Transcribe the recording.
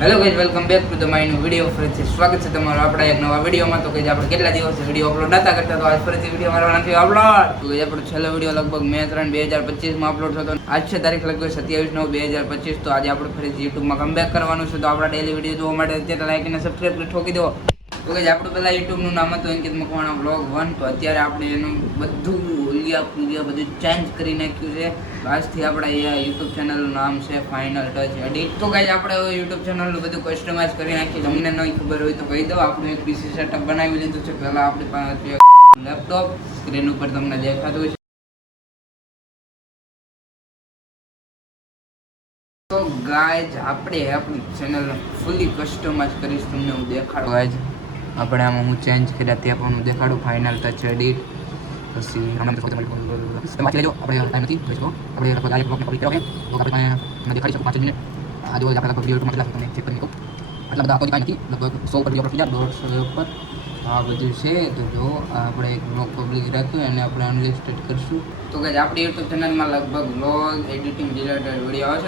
Hello guys, welcome back to the my new video. ફરીથી સ્વાગત છે તમારું આપણા એક નવા વિડીયોમાં. તો ગાઈઝ આપણે કેટલા દિવસથી વિડીયો અપલોડ નતા કરતા, તો આજ ફરીથી વિડીયો મારવાના છે અપલોડ. તો ગાઈઝ આપણો છેલ્લો વિડીયો લગભગ મે 3, 2025 અપલોડ થતો. આજ છે તારીખ લગભગ 27/9/2025. તો આજે આપણે ફરીથી યુટ્યુબમાં કમબેક કરવાનું છે. તો આપણા ડેલી વિડીયો જોવા માટે અત્યારે લાઈક અને સબસ્ક્રાઈબ કરી ઠોકી દો. તો ગાઈઝ આપણું પહેલાં યુટ્યુબનું નામ હતું અંકિત મકવાણા વ્લોગ 1. તો અત્યારે આપણે એનું બધું બધું ચેન્જ કરી નાખ્યું છે. આજથી આપણા યુટ્યુબ ચેનલનું નામ છે ફાઇનલ ટચ એડિટ. તો ગાઈઝ આપણે યુટ્યુબ ચેનલનું બધું કસ્ટમાઇઝ કરી નાખી. તમને નહીં ખબર હોય તો કહી દો, આપણું એક પીસી સેટઅપ બનાવી લીધું છે. પહેલાં આપણી પાસે લેપટોપ સ્ક્રીન ઉપર તમને દેખાતું છે. તો ગાઈઝ આપણે આપણી ચેનલને ફૂલી કસ્ટમાઇઝ કરીશ, તમને હું દેખાડું. ગાઈઝ આપણે આમાં હું ચેન્જ કર્યા તે પણ હું દેખાડું. ફાઇનલ ટચ એડિટ પછી આપણે ટાઈમ નથી આપણે લગભગ આ એક બ્લોકને પડી કર્યો તો આપણે દેખાડી શકું 5 મિનિટ. આ જો આપણે લગભગ વિડીયો કેટલા તમે ચેક કરી લો. આટલા બધા કોઈ કાંઈ નથી, લગભગ 100 પર વિડીયો થઈ જાય, 150 ઉપર આ બધું છે. તો જો આપણે એક બ્લોગ પબ્લિક રાખ્યું એને આપણે અનલિસ્ટેડ કરીશું. તો ગાઈઝ આપણી યુટ્યુબ ચેનલમાં લગભગ બ્લોગ એડિટિંગ રિલેટેડ વિડીયો આવશે.